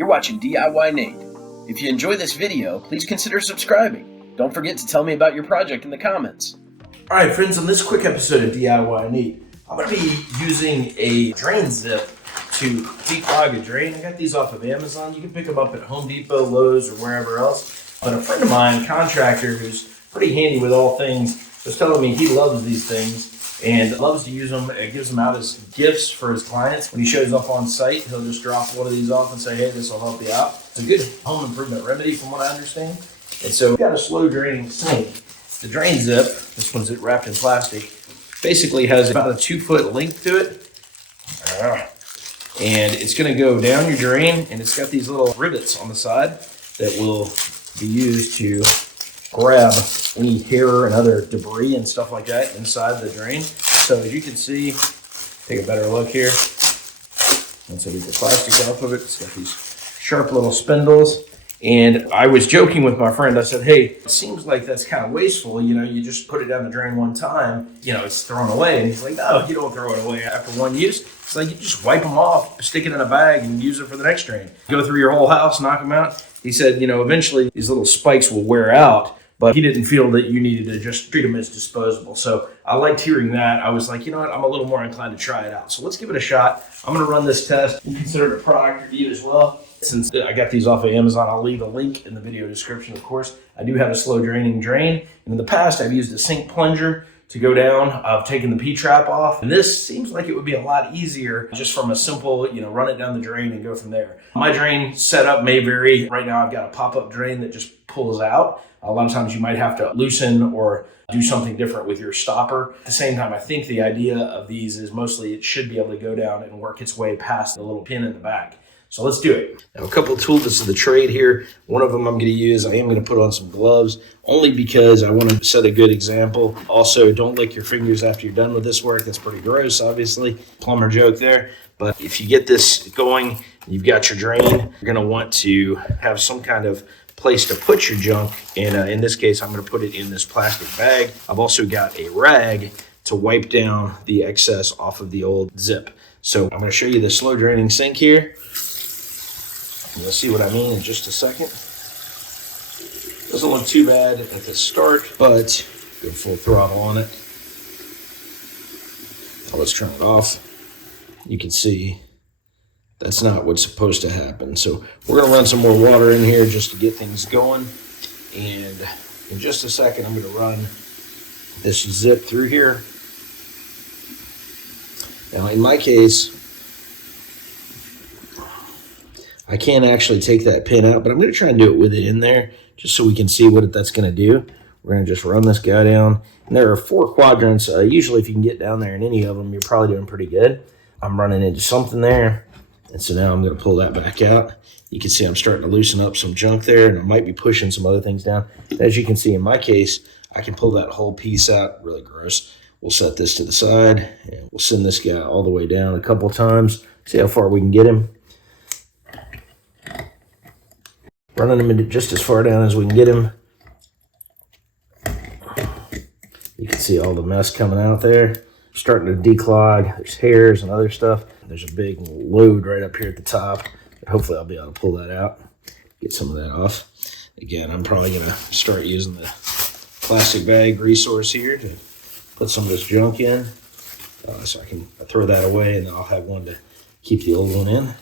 You're watching DIYNate. If you enjoy this video, please consider subscribing. Don't forget to tell me about your project in the comments. All right, friends, on this quick episode of DIYNate, I'm going to be using a drain zip to declog a drain. I got these off of Amazon. You can pick them up at Home Depot, Lowe's, or wherever else. But a friend of mine, a contractor who's pretty handy with all things, was telling me he loves these things and loves to use them. It gives them out as gifts for his clients. When he shows up on site, he'll just drop one of these off and say, hey, this will help you out. It's a good home improvement remedy from what I understand. And so we've got a slow draining sink. The drain zip, this one's wrapped in plastic, basically has about a 2-foot length to it. And it's gonna go down your drain, and it's got these little rivets on the side that will be used to grab any hair and other debris and stuff like that inside the drain. So as you can see, take a better look here. Once I get the plastic off of it, it's got these sharp little spindles. And I was joking with my friend. I said, hey, it seems like that's kind of wasteful. You know, you just put it down the drain one time, you know, it's thrown away. And he's like, no, you don't throw it away after one use. It's like you just wipe them off, stick it in a bag, and use it for the next drain. Go through your whole house, knock them out. He said, you know, eventually these little spikes will wear out, but he didn't feel that you needed to just treat them as disposable. So I liked hearing that. I was like, you know what, I'm a little more inclined to try it out. So let's give it a shot. I'm gonna run this test. You consider it a product review as well. Since I got these off of Amazon, I'll leave a link in the video description, of course. I do have a slow draining drain. And in the past, I've used a sink plunger to go down. I've taken the P-trap off. And this seems like it would be a lot easier just from a simple, you know, run it down the drain and go from there. My drain setup may vary. Right now, I've got a pop-up drain that just pulls out. A lot of times you might have to loosen or do something different with your stopper. At the same time, I think the idea of these is mostly it should be able to go down and work its way past the little pin in the back. So let's do it. Now, a couple of tools of the trade here. One of them I'm going to use, I am going to put on some gloves only because I want to set a good example. Also, don't lick your fingers after you're done with this work. That's pretty gross, obviously. Plumber joke there. But if you get this going, you've got your drain, you're going to want to have some kind of place to put your junk. And in this case, I'm going to put it in this plastic bag. I've also got a rag to wipe down the excess off of the old zip. So I'm going to show you the slow draining sink here. You'll see what I mean in just a second. Doesn't look too bad at the start, but go full throttle on it. Now let's turn it off. You can see that's not what's supposed to happen. So we're gonna run some more water in here just to get things going. And in just a second, I'm gonna run this zip through here. Now in my case, I can't actually take that pin out, but I'm going to try and do it with it in there just so we can see what that's going to do. We're going to just run this guy down. And there are 4 quadrants. Usually if you can get down there in any of them, you're probably doing pretty good. I'm running into something there. And so now I'm going to pull that back out. You can see I'm starting to loosen up some junk there, and I might be pushing some other things down. As you can see in my case, I can pull that whole piece out. Really gross. We'll set this to the side, and we'll send this guy all the way down a couple times. See how far we can get him. Running him just as far down as we can get him. You can see all the mess coming out there. Starting to declog. There's hairs and other stuff. There's a big load right up here at the top. Hopefully I'll be able to pull that out. Get some of that off. Again, I'm probably going to start using the plastic bag resource here to put some of this junk in. So I can throw that away, and then I'll have one to keep the old one in.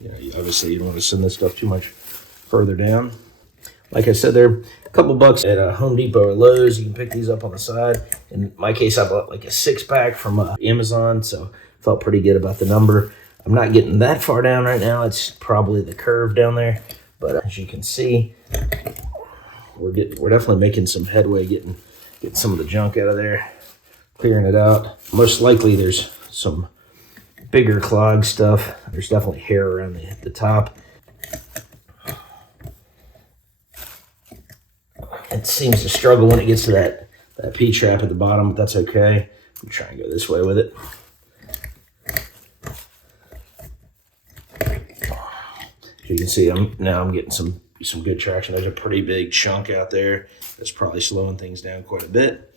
You know, obviously you don't want to send this stuff too much further down. Like I said, they're a couple bucks at Home Depot or Lowe's. You can pick these up on the side. In my case, I bought like a 6-pack from Amazon, so felt pretty good about the number. I'm not getting that far down right now. It's probably the curve down there, but as you can see, we're definitely making some headway getting some of the junk out of there, clearing it out. Most likely there's some bigger clog stuff. There's definitely hair around the top. It seems to struggle when it gets to that P-trap at the bottom, but that's okay. I'm trying to go this way with it. As you can see, I'm getting some good traction. There's a pretty big chunk out there that's probably slowing things down quite a bit.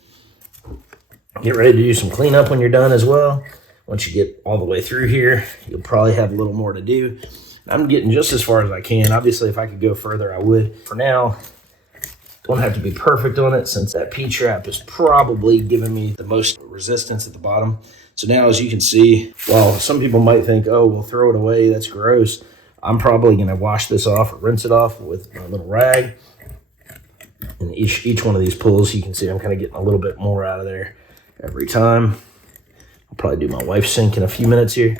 Get ready to do some cleanup when you're done as well. Once you get all the way through here, you'll probably have a little more to do. I'm getting just as far as I can. Obviously, if I could go further, I would. For now, don't have to be perfect on it since that P-trap is probably giving me the most resistance at the bottom. So now, as you can see, while some people might think, oh, we'll throw it away, that's gross, I'm probably going to wash this off or rinse it off with my little rag. And each one of these pulls, you can see I'm kind of getting a little bit more out of there every time. I'll probably do my wife's sink in a few minutes here.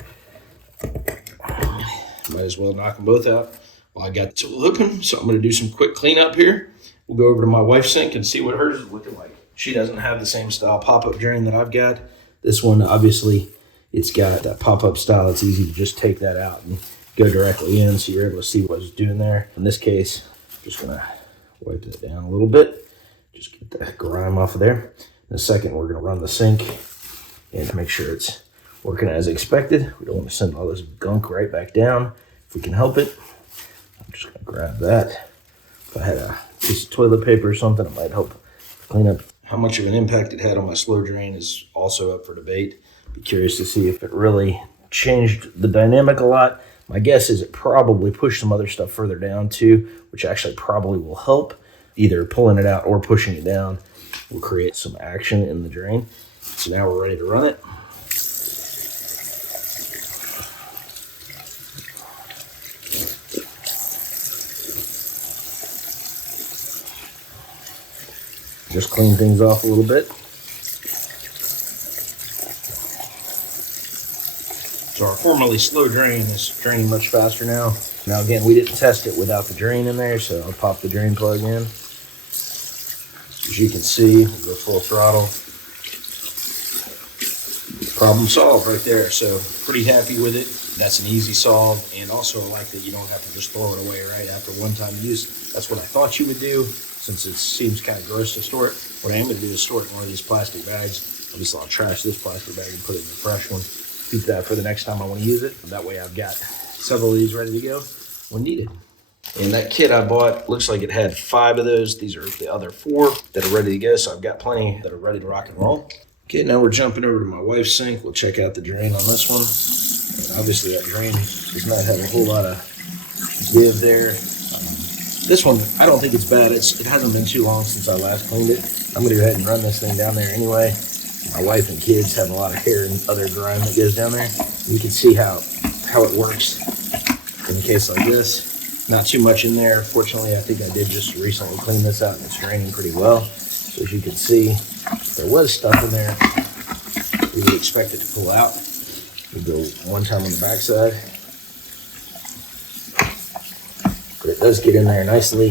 Might as well knock them both out while I got the tool open. So I'm going to do some quick cleanup here. We'll go over to my wife's sink and see what hers is looking like. She doesn't have the same style pop-up drain that I've got. This one, obviously, it's got that pop-up style. It's easy to just take that out and go directly in so you're able to see what it's doing there. In this case, I'm just going to wipe that down a little bit. Just get that grime off of there. In a second, we're going to run the sink and make sure it's working as expected. We don't want to send all this gunk right back down if we can help it. I'm just going to grab that. If I had a piece of toilet paper or something, it might help clean up. How much of an impact it had on my slow drain is also up for debate. Be curious to see if it really changed the dynamic a lot. My guess is it probably pushed some other stuff further down too, which actually probably will help. Either pulling it out or pushing it down will create some action in the drain. So now we're ready to run it. Just clean things off a little bit. So our formerly slow drain is draining much faster now. Now again, we didn't test it without the drain in there, so I'll pop the drain plug in. As you can see, we'll go full throttle. Problem solved right there. So pretty happy with it. That's an easy solve, and also I like that you don't have to just throw it away right after one-time use. That's what I thought you would do, since it seems kind of gross to store it. What I am going to do is store it in one of these plastic bags. I'll trash this plastic bag and put it in a fresh one. Keep that for the next time I want to use it. And that way I've got several of these ready to go when needed. And that kit I bought looks like it had 5 of those. These are the other 4 that are ready to go, so I've got plenty that are ready to rock and roll. Okay, now we're jumping over to my wife's sink. We'll check out the drain on this one. And obviously that drain does not have a whole lot of give there. This one, I don't think it's bad. It hasn't been too long since I last cleaned it. I'm going to go ahead and run this thing down there anyway. My wife and kids have a lot of hair and other grime that goes down there. You can see how it works in a case like this. Not too much in there. Fortunately, I think I did just recently clean this out and it's draining pretty well. So as you can see, if there was stuff in there, we would expect it to pull out. We go one time on the backside. But it does get in there nicely.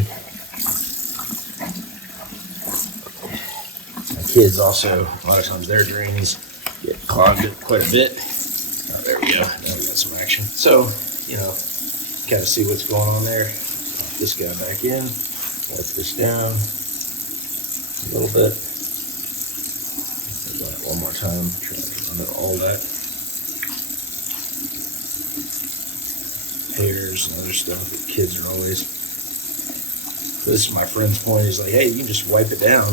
My kids also, a lot of times their drains get clogged quite a bit. Oh, there we go. Now we got some action. So, kind of see what's going on there. Pop this guy back in. Wipe this down a little bit. Run it one more time. Try to run all that hairs and other stuff that kids are always. This is my friend's point. He's like, hey, you can just wipe it down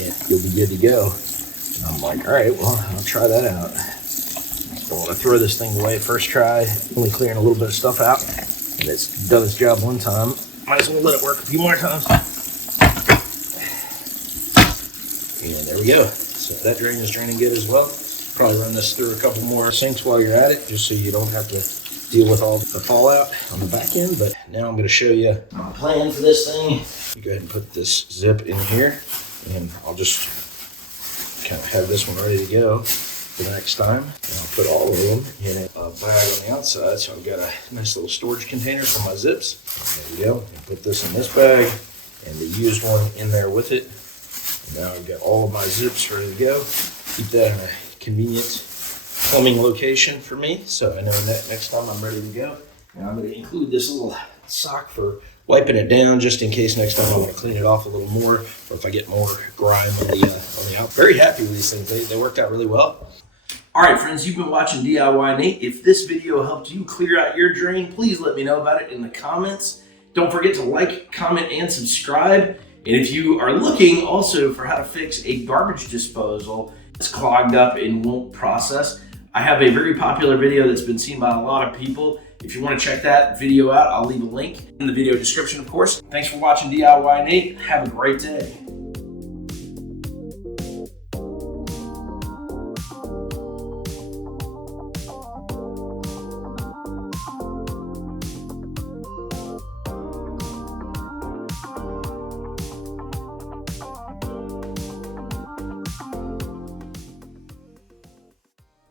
and you'll be good to go. And I'm like, all right, well, I'll try that out. I want to throw this thing away first try, only clearing a little bit of stuff out. And it's done its job one time. Might as well let it work a few more times. And there we go. So that drain is draining good as well. Probably run this through a couple more sinks while you're at it, just so you don't have to deal with all the fallout on the back end. But now I'm going to show you my plan for this thing. You go ahead and put this zip in here, and I'll just kind of have this one ready to go for the next time. And I'll put all of them in a bag on the outside, so I've got a nice little storage container for my zips. There we go. And put this in this bag, and the used one in there with it. And now I've got all of my zips ready to go. Keep that in a convenient plumbing location for me, so I know that next time I'm ready to go. Now I'm going to include this little sock for wiping it down, just in case next time I want to clean it off a little more, or if I get more grime on the out. Very happy with these things. They worked out really well. All right, friends, you've been watching DIYNate. If this video helped you clear out your drain, please let me know about it in the comments. Don't forget to like, comment, and subscribe. And if you are looking also for how to fix a garbage disposal that's clogged up and won't process, I have a very popular video that's been seen by a lot of people. If you want to check that video out, I'll leave a link in the video description, of course. Thanks for watching DIY Nate. Have a great day.